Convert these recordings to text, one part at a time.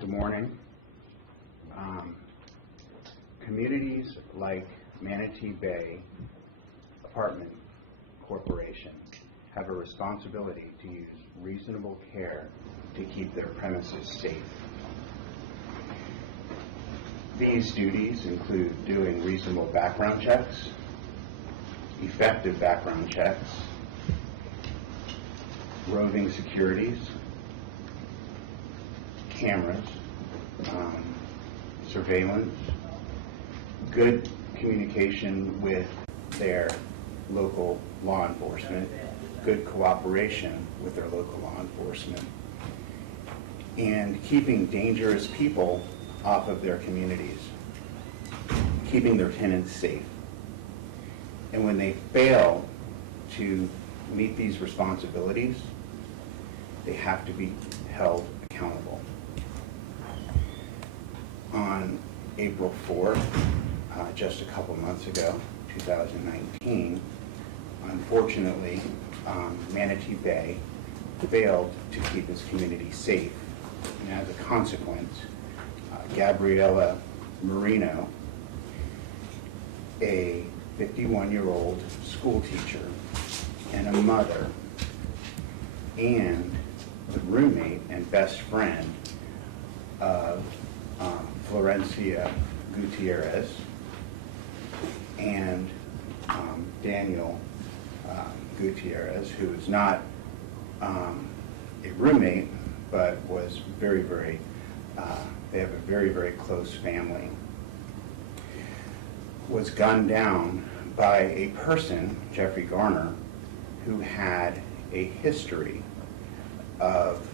Good morning. Communities like Manatee Bay Apartment Corporation have a responsibility to use reasonable care to keep their premises safe. These duties include doing reasonable background checks, effective background checks, roving securities, cameras, surveillance, good communication with their local law enforcement, good cooperation with their local law enforcement, and keeping dangerous people off of their communities, keeping their tenants safe. And when they fail to meet these responsibilities, they have to be held accountable. On April 4th, just a couple months ago, 2019, unfortunately, Manatee Bay failed to keep its community safe. And as a consequence, Gabriella Marino, a 51-year-old school teacher and a mother, and the roommate and best friend of Florencia Gutierrez and Daniel Gutierrez, who is not a roommate, but was very, they have a very, very close family, was gunned down by a person, Jeffrey Garner, who had a history of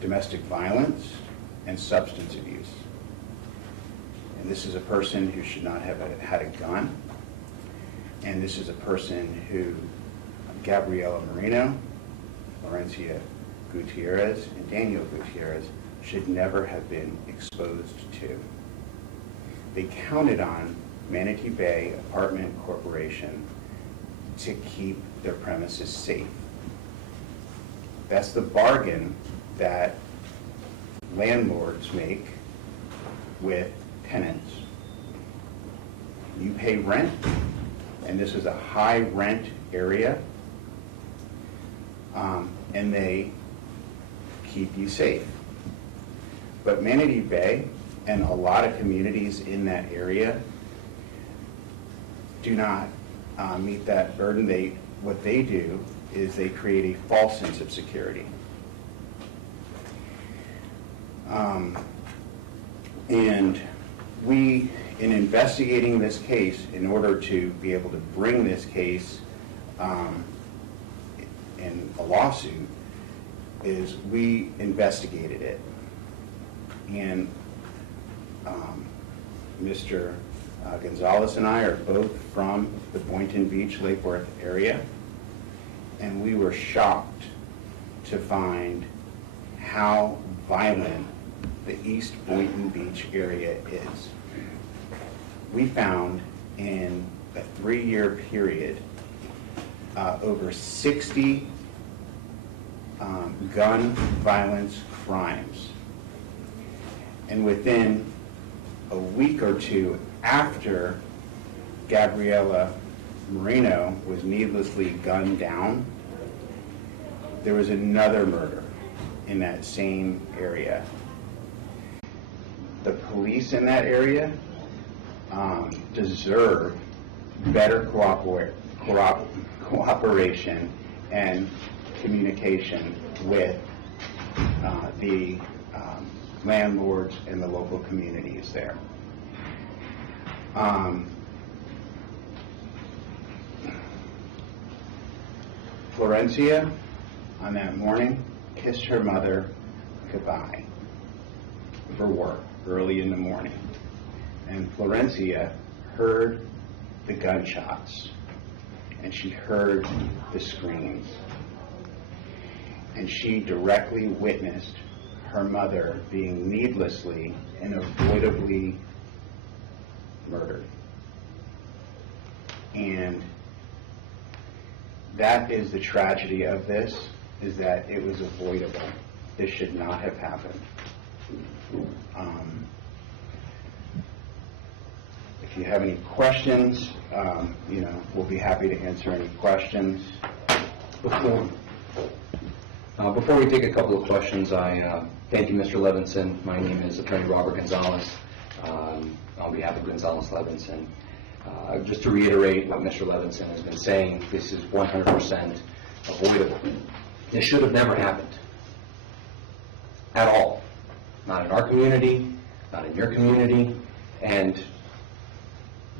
domestic violence and substance abuse. And this is a person who should not have had a gun. And this is a person who Gabriella Marino, Florencia Gutierrez, and Daniel Gutierrez should never have been exposed to. They counted on Manatee Bay Apartment Corporation to keep their premises safe. That's the bargain that landlords make with tenants. You pay rent, and this is a high rent area, and they keep you safe. But Manatee Bay and a lot of communities in that area do not meet that burden. What they do is they create a false sense of security. And we, in investigating this case, in order to be able to bring this case in a lawsuit, is we investigated it. And Mr. Gonzalez and I are both from the Boynton Beach, Lake Worth area, and we were shocked to find how violent the East Boynton Beach area is. We found in a 3-year period over 60 gun violence crimes. And within a week or two after Gabriella Marino was needlessly gunned down, there was another murder in that same area. The police in that area deserve better cooperation and communication with the landlords and the local communities there. Florencia, on that morning, kissed her mother goodbye for work early in the morning. And Florencia heard the gunshots, and she heard the screams. And she directly witnessed her mother being needlessly and avoidably murdered. And that is the tragedy of this, is that it was avoidable. This should not have happened. If you have any questions, we'll be happy to answer any questions. Before we take a couple of questions, I thank you, Mr. Levinson. My name is Attorney Robert Gonzalez, on behalf of Gonzalez Levinson. Just to reiterate what Mr. Levinson has been saying, this is 100% avoidable. This should have never happened at all. Not in our community, not in your community, and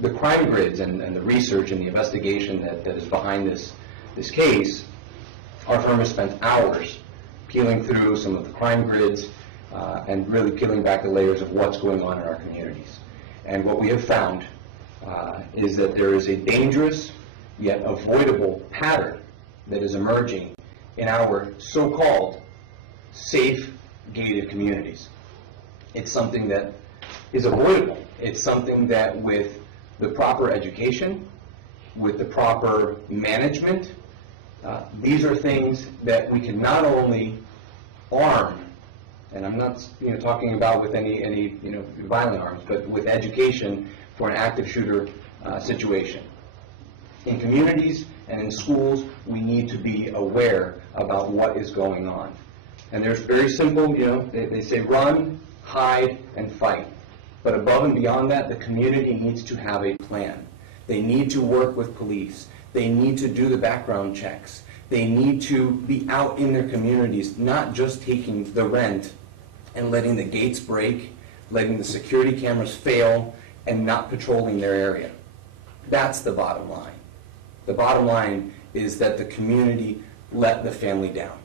the crime grids and the research and the investigation that is behind this case, our firm has spent hours peeling through some of the crime grids and really peeling back the layers of what's going on in our communities. And what we have found is that there is a dangerous yet avoidable pattern that is emerging in our so-called safe gated communities. It's something that is avoidable. It's something that with the proper education, with the proper management, these are things that we can not only arm, and I'm not talking about with any violent arms, but with education for an active shooter situation. In communities and in schools, we need to be aware about what is going on. And there's very simple, they say run, hide, and fight. But above and beyond that, the community needs to have a plan. They need to work with police. They need to do the background checks. They need to be out in their communities, not just taking the rent and letting the gates break, letting the security cameras fail, and not patrolling their area. That's the bottom line. The bottom line is that the community let the family down.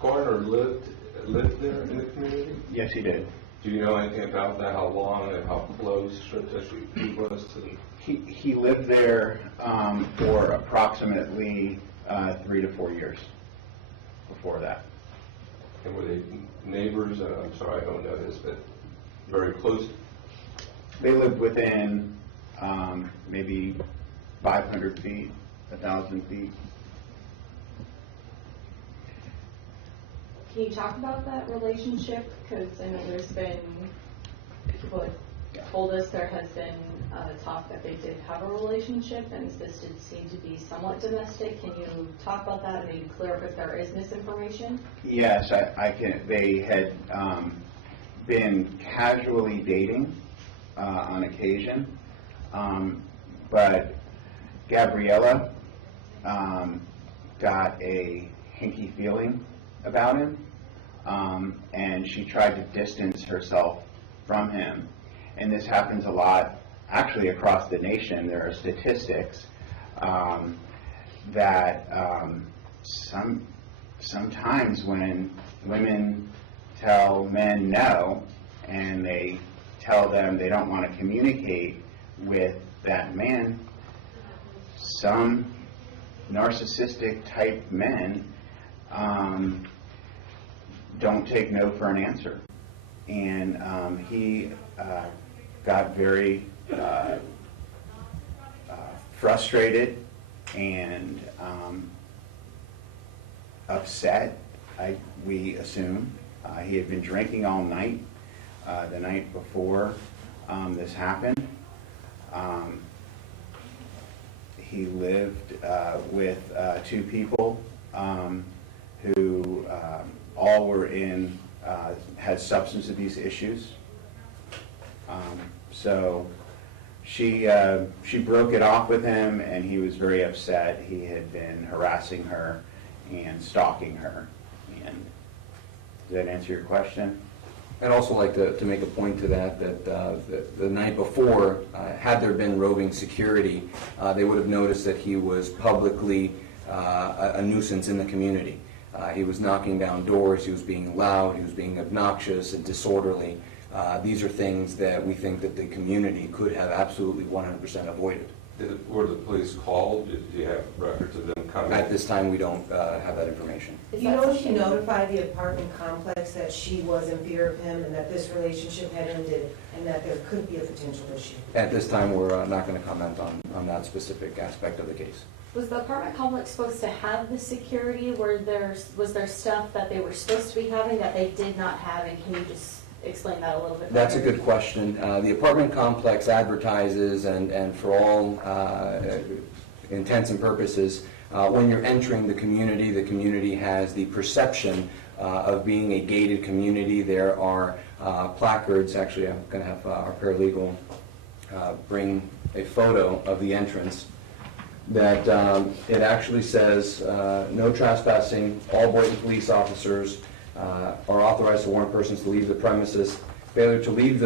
Garner lived there in the community? Yes, he did. Do you know anything about that? How long and how close he was to the... He lived there for approximately 3 to 4 years before that. And were they neighbors? I'm sorry, I don't know this, but very close? They lived within maybe 500 feet, 1,000 feet. Can you talk about that relationship? Because I know there's been, people have told us there has been talk that they did have a relationship, and this did seem to be somewhat domestic. Can you talk about that and maybe clear up if there is misinformation? Yes, I can. They had been casually dating on occasion, but Gabriella got a hinky feeling about him, and she tried to distance herself from him. And this happens a lot, actually, across the nation. There are statistics that sometimes when women tell men no, and they tell them they don't want to communicate with that man, some narcissistic type men don't take no for an answer. And he got very frustrated and upset, we assume. He had been drinking all night the night before this happened. He lived with 2 people who all were had substance abuse issues. So she broke it off with him, and he was very upset. He had been harassing her and stalking her. And does that answer your question? I'd also like to make a point to that the night before, had there been roving security, they would have noticed that he was publicly a nuisance in the community. He was knocking down doors, he was being loud, he was being obnoxious and disorderly. These are things that we think that the community could have absolutely 100% avoided. Were the police called? Do you have records of them coming? At this time, we don't have that information. Do you know if she notified the apartment complex that she was in fear of him and that this relationship had ended and that there could be a potential issue? At this time, we're not going to comment on that specific aspect of the case. Was the apartment complex supposed to have the security? Was there stuff that they were supposed to be having that they did not have, and can you just explain that a little bit better? That's a good question. The apartment complex advertises, and for all intents and purposes, when you're entering the community has the perception of being a gated community. There are placards. Actually, I'm going to have our paralegal bring a photo of the entrance that it actually says, no trespassing, all Boynton police officers are authorized to warn persons to leave the premises. Failure to leave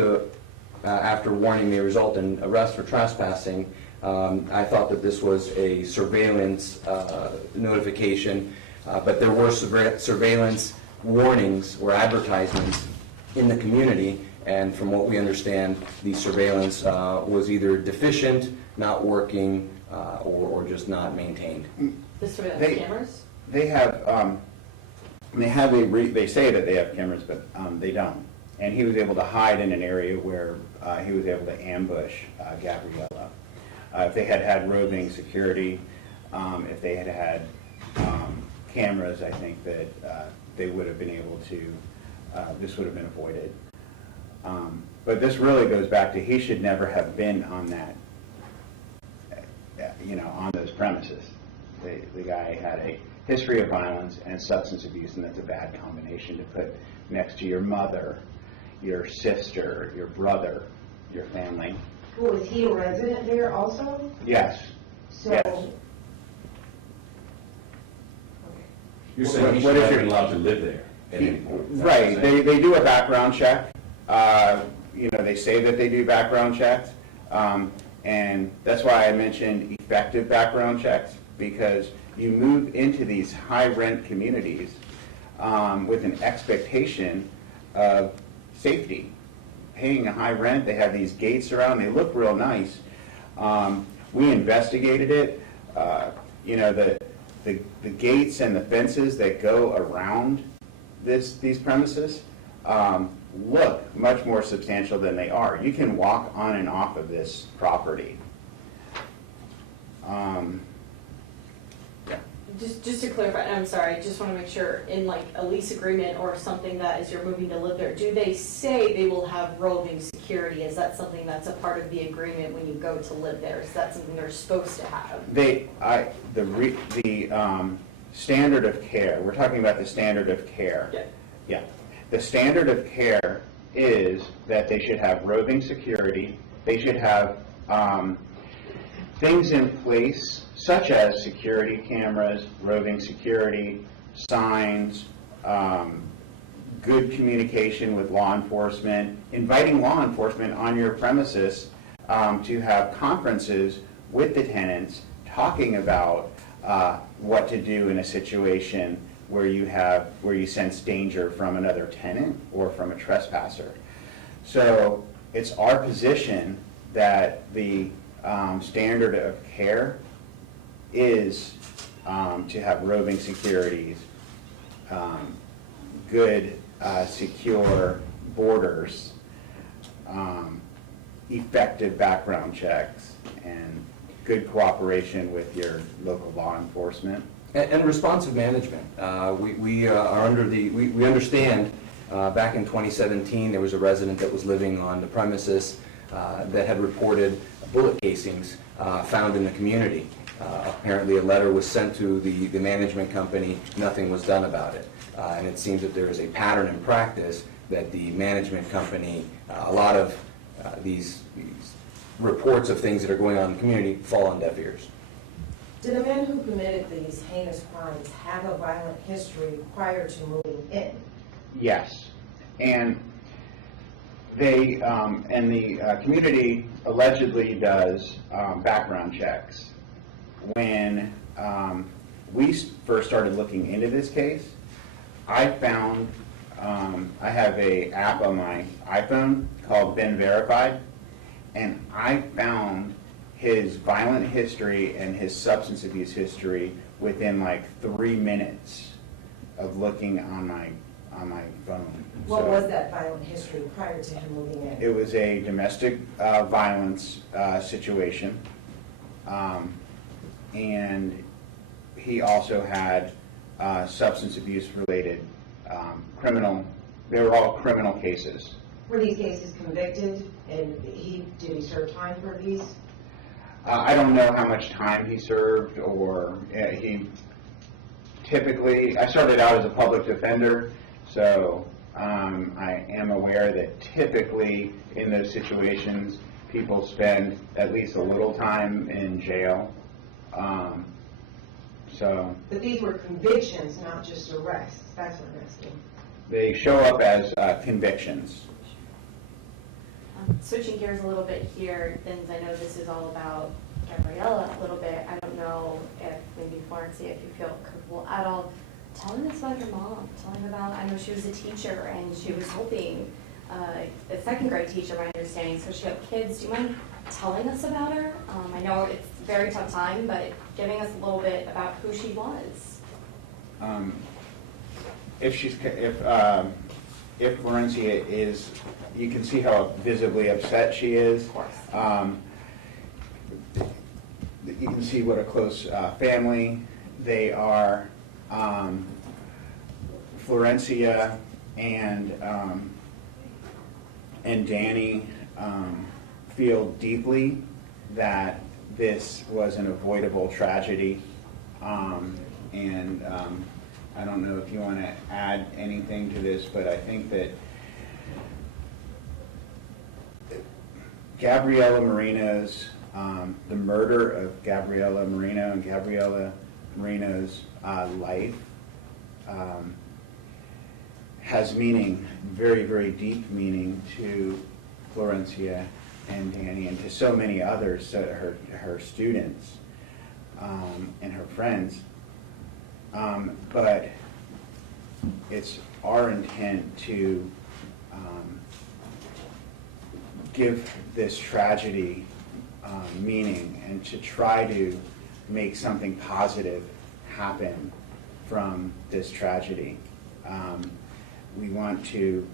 after warning may result in arrest for trespassing. I thought that this was a surveillance notification, but there were surveillance warnings or advertisements in the community, and from what we understand, the surveillance was either deficient, not working, or just not maintained. The surveillance cameras? They have, they say that they have cameras, but they don't. And he was able to hide in an area where he was able to ambush Gabriella. If they had had roving security, if they had had cameras, I think that they would have been able to, this would have been avoided. But this really goes back to he should never have been on that, on those premises. The guy had a history of violence and substance abuse, and that's a bad combination to put next to your mother, your sister, your brother, your family. Was he a resident there also? Yes. So, Yes. okay. You're saying he What should is have your- been allowed to live there at any point? Is that what Right, you're saying? they do a background check. They say that they do background checks. And that's why I mentioned effective background checks, because you move into these high-rent communities with an expectation of safety. Paying a high rent, they have these gates around, they look real nice. We investigated it. The gates and the fences that go around these premises look much more substantial than they are. You can walk on and off of this property. Just to clarify, and I'm sorry, I just want to make sure, in like a lease agreement or something that as you're moving to live there, do they say they will have roving security? Is that something that's a part of the agreement when you go to live there? Is that something they're supposed to have? The standard of care, we're talking about the standard of care. Yeah. Yeah. The standard of care is that they should have roving security. They should have things in place such as security cameras, roving security, signs, good communication with law enforcement, inviting law enforcement on your premises to have conferences with the tenants, talking about what to do in a situation where you sense danger from another tenant or from a trespasser. So it's our position that the standard of care is to have roving securities, good, secure borders, effective background checks, and good cooperation with your local law enforcement. And responsive management. We understand back in 2017, there was a resident that was living on the premises that had reported bullet casings found in the community. Apparently a letter was sent to the management company, nothing was done about it. And it seems that there is a pattern in practice that the management company, a lot of these reports of things that are going on in the community fall on deaf ears. Did the man who committed these heinous crimes have a violent history prior to moving in? Yes. And the community allegedly does background checks. When we first started looking into this case, I found, I have an app on my iPhone called Been Verified, and I found his violent history and his substance abuse history within like 3 minutes of looking on my phone. What So was that violent history prior to him moving in? it was a domestic violence situation. and he also had substance abuse related criminal, they were all criminal cases. Were these cases convicted, and did he serve time for these? I don't know how much time he served, or he typically, I started out as a public defender, so I am aware that typically in those situations, people spend at least a little time in jail. So But these were convictions, not just arrests. That's what I'm asking. they show up as convictions. Switching gears a little bit here, since I know this is all about Gabriella a little bit, I don't know if maybe Florencia, if you feel comfortable at all, telling us about your mom, telling about, I know she was a teacher and she was helping a second grade teacher, my understanding, so she had kids. Do you mind telling us about her? I know it's a very tough time, but giving us a little bit about who she was. If Florencia is, you can see how visibly upset she is. Of course. You can see what a close family they are. Florencia and Danny feel deeply that this was an avoidable tragedy. I don't know if you want to add anything to this, but I think that Gabriella Marino's, the murder of Gabriella Marino and Gabriella Marino's life has meaning, very, very deep meaning to Florencia and Danny and to so many others, her students and her friends. But it's our intent to give this tragedy meaning and to try to make something positive happen from this tragedy. We want to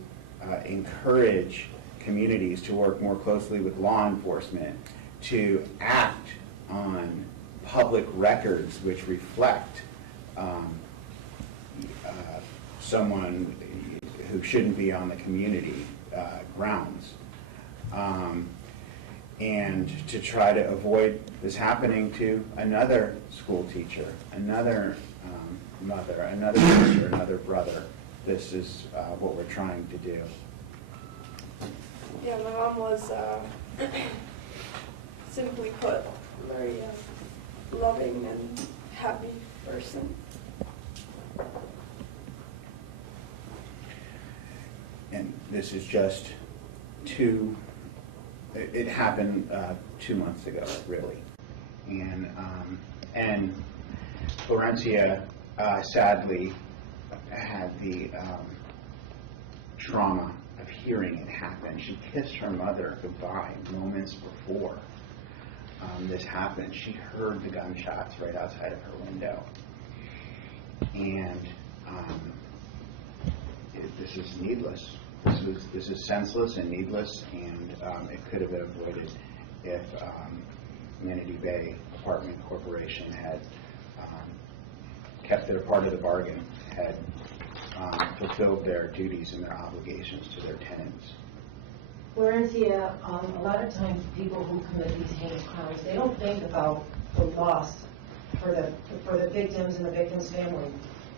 encourage communities to work more closely with law enforcement, to act on public records which reflect someone who shouldn't be on the community grounds, and to try to avoid this happening to another school teacher, another mother, another sister, another brother. This is what we're trying to do. Yeah, my mom was, simply put, very loving and happy person. And this is just it happened 2 months ago, really. And Florencia sadly had the trauma of hearing it happen. She kissed her mother goodbye moments before this happened. She heard the gunshots right outside of her window. And this is needless. This is senseless and needless, and it could have been avoided if Manatee Bay Apartment Corporation had kept their part of the bargain, had fulfilled their duties and their obligations to their tenants. Florencia, a lot of times people who commit these heinous crimes, they don't think about the loss for the victims and the victim's family.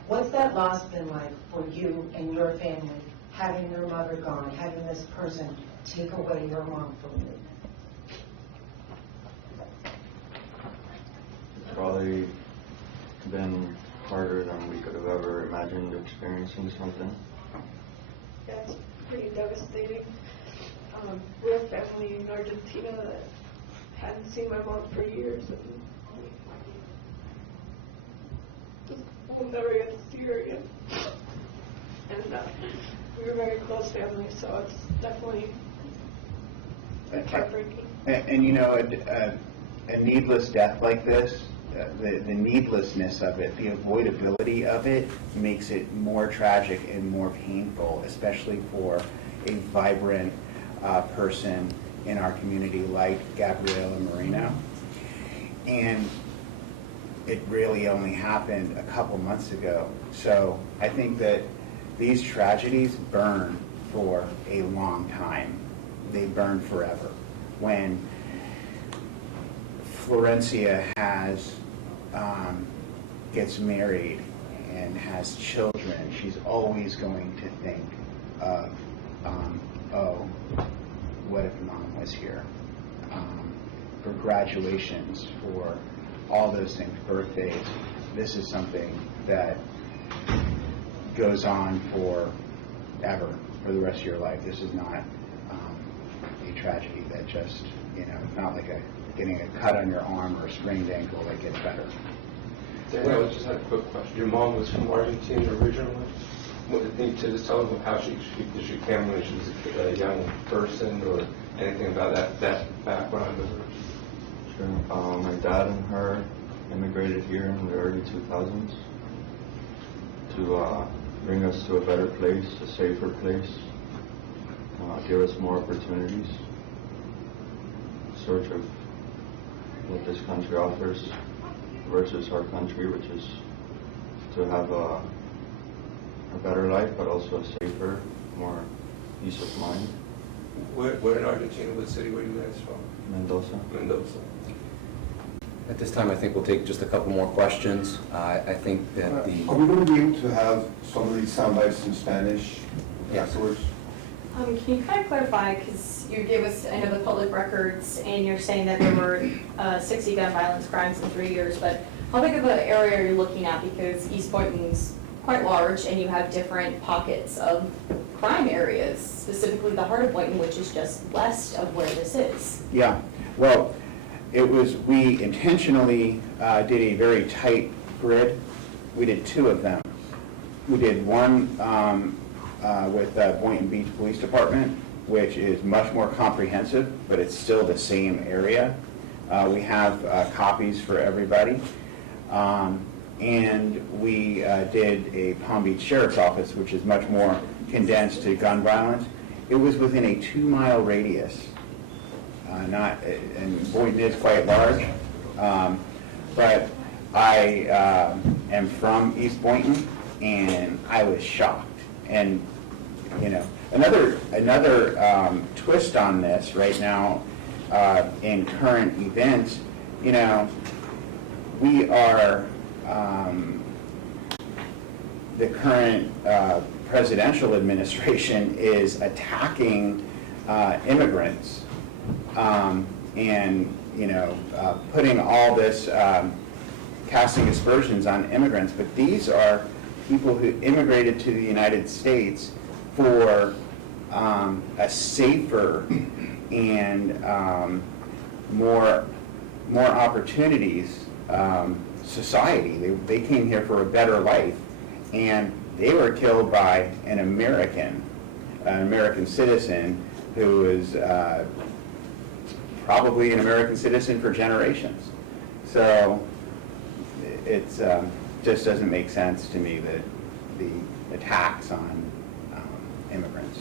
What's that loss been like for you and your family, having your mother gone, having this person take away your mom from you? It's probably been harder than we could have ever imagined experiencing something. Yeah, it's pretty devastating. We're a family in Argentina that hadn't seen my mom for years, and we'll never get to see her again. And we were a very close family, so it's definitely heartbreaking. And you know, a needless death like this, the needlessness of it, the avoidability of it, makes it more tragic and more painful, especially for a vibrant person in our community like Gabriella Marino. And it really only happened a couple months ago. So I think that these tragedies burn for a long time. They burn forever. When Florencia gets married and has children, she's always going to think of, oh, what if mom was here? For graduations, for all those things, birthdays, this is something that goes on forever, for the rest of your life. This is not a tragedy that just, it's not like getting a cut on your arm or a sprained ankle that gets better. Daniel, I just had a quick question. Your mom was from Argentina originally. What did you just tell us how she came when she was a young person, or anything about that background of hers? Sure. My dad and her immigrated here in the early 2000s to bring us to a better place, a safer place, give us more opportunities, in search of what this country offers versus our country, which is to have a better life, but also a safer, more peace of mind. Where in Argentina, what city were you guys from? Mendoza. Mendoza. At this time, I think we'll take just a couple more questions. I think that Are we going to be able to have some of these sound bites in Spanish afterwards? Can you kind of clarify, because you gave us, I know, the public records, and you're saying that there were 60 gun violence crimes in 3 years, but how big of an area are you looking at? Because East Boynton's quite large, and you have different pockets of crime areas, specifically the heart of Boynton, which is just west of where this is. Yeah, well, we intentionally did a very tight grid. We did 2 of them. We did one with Boynton Beach Police Department, which is much more comprehensive, but it's still the same area. We have copies for everybody. And we did a Palm Beach Sheriff's Office, which is much more condensed to gun violence. It was within a 2-mile radius. And Boynton is quite large, but I am from East Boynton, and I was shocked. And another twist on this right now in current events, we are the current presidential administration is attacking immigrants. And putting all this, casting aspersions on immigrants, but these are people who immigrated to the United States for a safer and more opportunities society. They came here for a better life, and they were killed by an American citizen who is probably an American citizen for generations. So it's just doesn't make sense to me that the attacks on immigrants.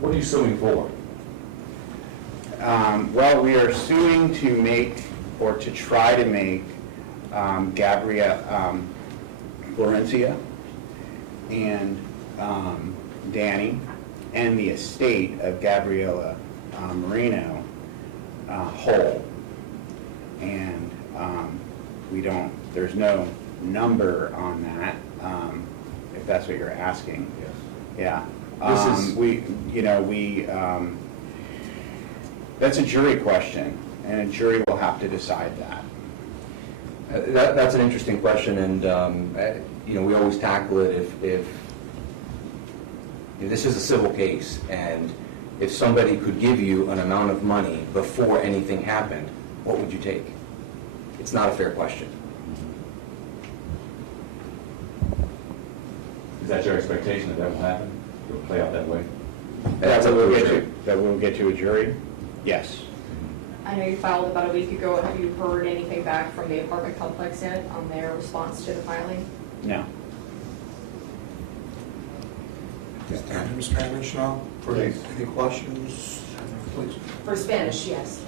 What are you suing for? Well, we are suing to make, or to try to make, Florencia and Danny and the estate of Gabriela Moreno whole. And there's no number on that, if that's what you're asking. Yes. Yeah. That's a jury question, and a jury will have to decide that. That's an interesting question, and we always tackle it if this is a civil case, and if somebody could give you an amount of money before anything happened, what would you take? It's not a fair question. Is that your expectation that will happen? It will play out that way? That will get to a jury? Yes. I know you filed about a week ago. Have you heard anything back from the apartment complex yet on their response to the filing? No. In Spanish now? For any questions, please? For Spanish, yes.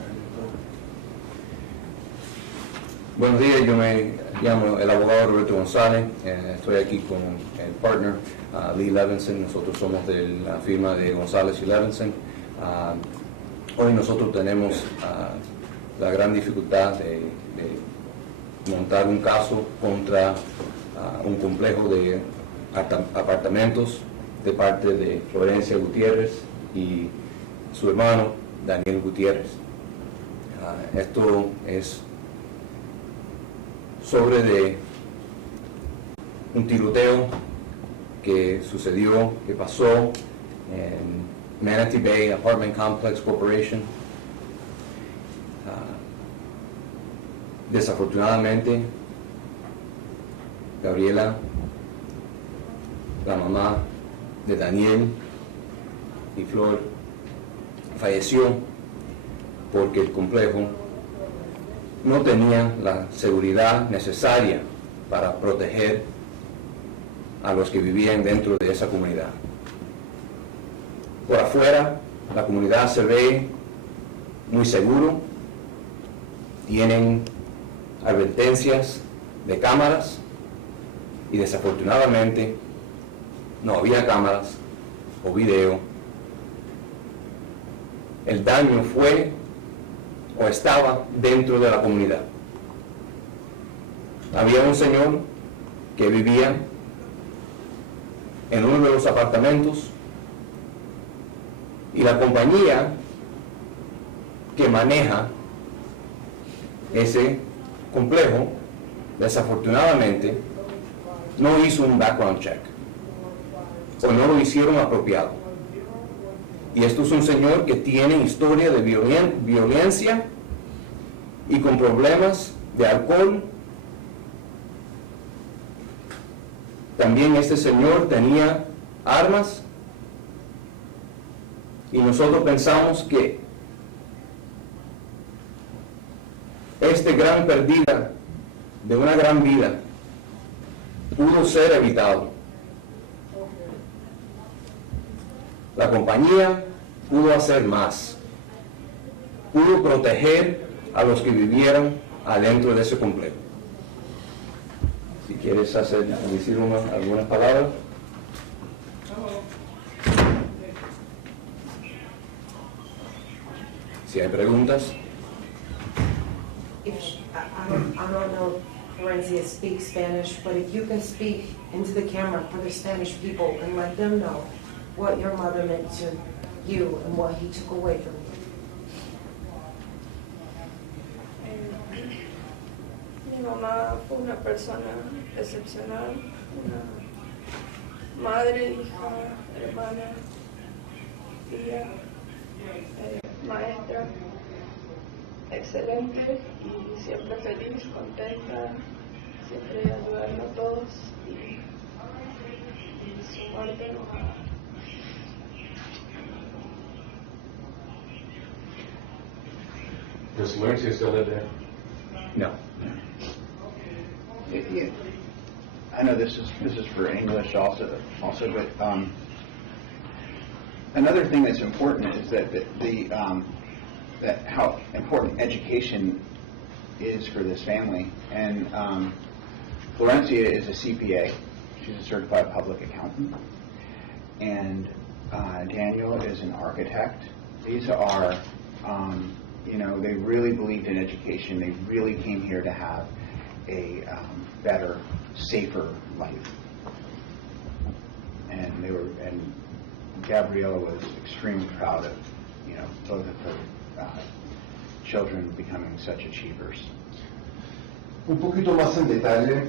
Buenos días, yo me llamo el abogado Roberto González, estoy aquí con el partner Lee Levinson, nosotros somos de la firma de González y Levinson. Hoy nosotros tenemos la gran dificultad de montar un caso contra un complejo de apartamentos de parte de Florencia Gutiérrez y su hermano Daniel Gutiérrez. Esto es sobre de un tiroteo que sucedió, que pasó en Manatee Bay Apartment Complex Corporation. Desafortunadamente, Gabriela, la mamá de Daniel y Flor, falleció porque el complejo no tenía la seguridad necesaria para proteger a los que vivían dentro de esa comunidad. Por afuera, la comunidad se ve muy seguro, tienen advertencias de cámaras y desafortunadamente no había cámaras o video. El daño fue o estaba dentro de la comunidad. Había un señor que vivía en uno de los apartamentos y la compañía que maneja ese complejo desafortunadamente no hizo un background check o no lo hicieron apropiado. Y esto es un señor que tiene historia de violencia y con problemas de alcohol. También este señor tenía armas y nosotros pensamos que esta gran pérdida de una gran vida pudo ser evitado. La compañía pudo hacer más, pudo proteger a los que vivieran adentro de ese complejo. Si quieres decir algunas palabras. Si hay preguntas. I don't know if Florencia speaks Spanish, but if you can speak into the camera for the Spanish people and let them know what your mother meant to you and what he took away from you. Mi mamá fue una persona excepcional, una madre, hija, hermana, tía, maestra, excelente y siempre feliz, contenta, siempre ayudando a todos y su muerte nos ha... Does Florencia still live there? No. Yeah. I know this is for English also, but another thing that's important is that that how important education is for this family. And Florencia is a CPA; she's a certified public accountant, and Daniel is an architect. These are, they really believed in education. They really came here to have a better, safer life. And Gabriela was extremely proud of, both of her children becoming such achievers. Un poquito más en detalle,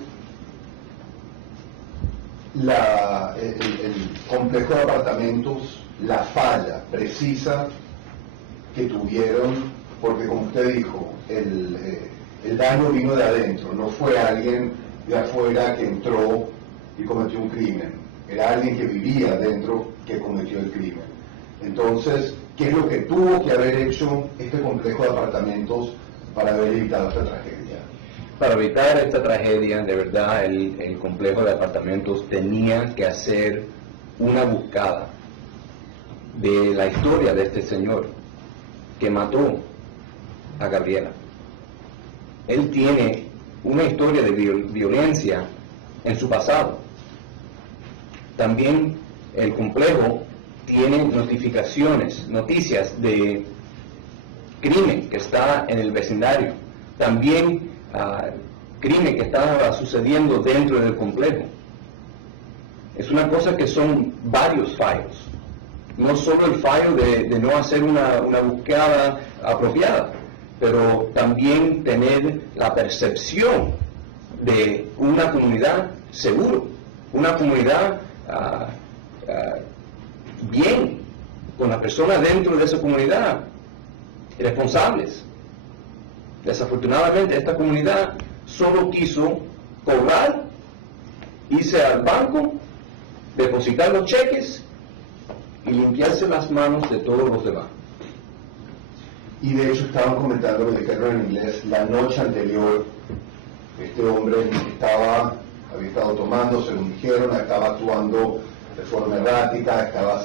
el complejo de apartamentos, la falla precisa que tuvieron, porque como usted dijo, el daño vino de adentro, no fue alguien de afuera que entró y cometió un crimen, era alguien que vivía adentro que cometió el crimen. Entonces, ¿qué es lo que tuvo que haber hecho este complejo de apartamentos para haber evitado esta tragedia? Para evitar esta tragedia, de verdad, el complejo de apartamentos tenía que hacer una buscada de la historia de este señor que mató a Gabriela. Él tiene una historia de violencia en su pasado. También el complejo tiene noticias de crimen que está en el vecindario. También crimen que está sucediendo dentro del complejo. Es una cosa que son varios fallos. No solo el fallo de no hacer una búsqueda apropiada, pero también tener la percepción de una comunidad segura, una comunidad bien, con las personas dentro de esa comunidad responsables. Desafortunadamente esta comunidad solo quiso cobrar, irse al banco, depositar los cheques y limpiarse las manos de todos los demás. Y de hecho estaban comentando, me dijeron en inglés, la noche anterior este hombre había estado tomando, se lo dijeron, estaba actuando de forma errática, estaba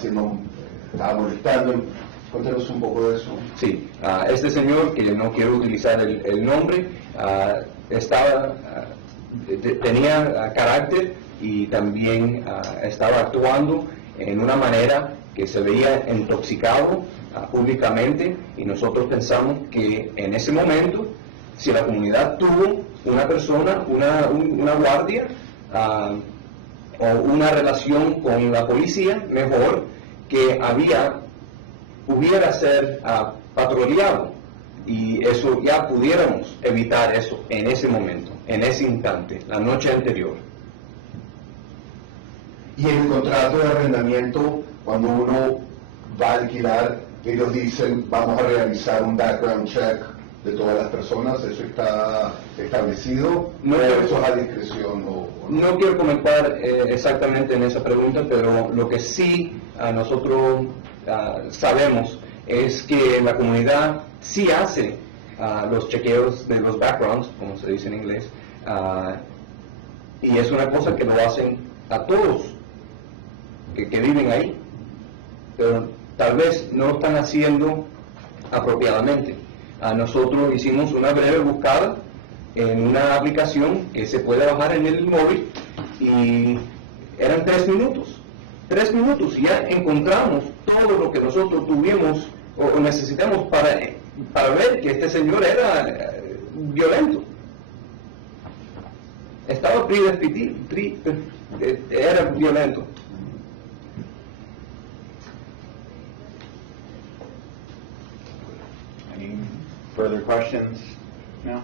molestando. Cuéntanos un poco de eso. Sí, este señor, que no quiero utilizar el nombre, tenía carácter y también estaba actuando en una manera que se veía intoxicado públicamente, y nosotros pensamos que en ese momento, si la comunidad tuvo una persona, una guardia o una relación con la policía, mejor que hubiera ser patrullado, y eso ya pudiéramos evitar eso en ese momento, en ese instante, la noche anterior. Y en el contrato de arrendamiento, cuando uno va a alquilar, ellos dicen, vamos a realizar un background check de todas las personas, ¿eso está establecido? No, ¿O eso es a discreción? No quiero comentar exactamente en esa pregunta, pero lo que sí nosotros sabemos es que la comunidad sí hace los chequeos de los backgrounds, como se dice en inglés, y es una cosa que lo hacen a todos que viven ahí, pero tal vez no lo están haciendo apropiadamente. Nosotros hicimos una breve buscada en una aplicación que se puede bajar en el móvil, y eran 3 minutos. 3 minutos y ya encontramos todo lo que nosotros tuvimos o necesitamos para ver que este señor era violento. Estaba era violento. Any further questions? No?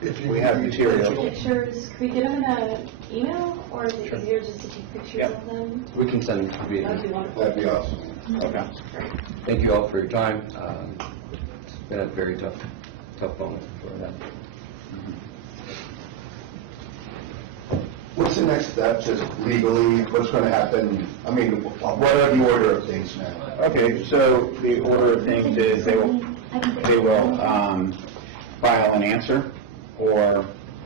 If you We have could material. Pictures, could we get them in an email, or is it Sure. easier just to take pictures Yep. of them? We can send it via That'd be email. wonderful. That'd be awesome. Okay. Thank you all for your time. It's been a very tough moment for that. What's the next step, just legally, what's going to happen? I mean, what are the order of things now? Okay, so the order of things is they will file an answer, or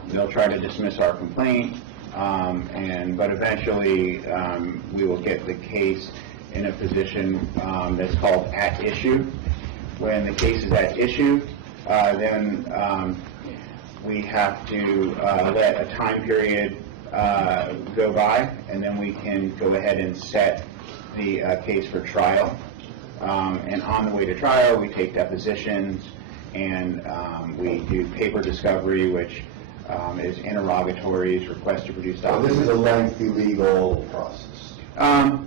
they'll try to dismiss our complaint, but eventually we will get the case in a position that's called at issue. When the case is at issue, then we have to let a time period go by, and then we can go ahead and set the case for trial. And on the way to trial, we take depositions, and we do paper discovery, which is interrogatories, request to produce So this documents. is a lengthy legal process.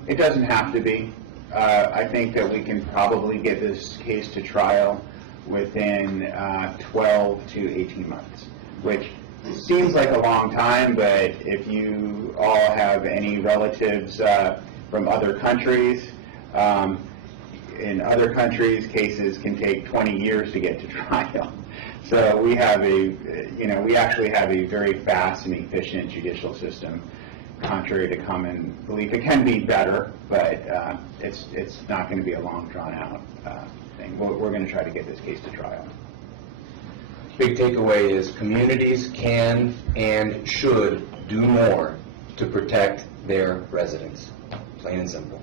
It doesn't have to be. I think that we can probably get this case to trial within 12 to 18 months, which seems like a long time, but if you all have any relatives from other countries, in other countries, cases can take 20 years to get to trial. So we actually have a very fast and efficient judicial system, contrary to common belief. It can be better, but it's not going to be a long, drawn-out thing. We're going to try to get this case to trial. Big takeaway is communities can and should do more to protect their residents, plain and simple.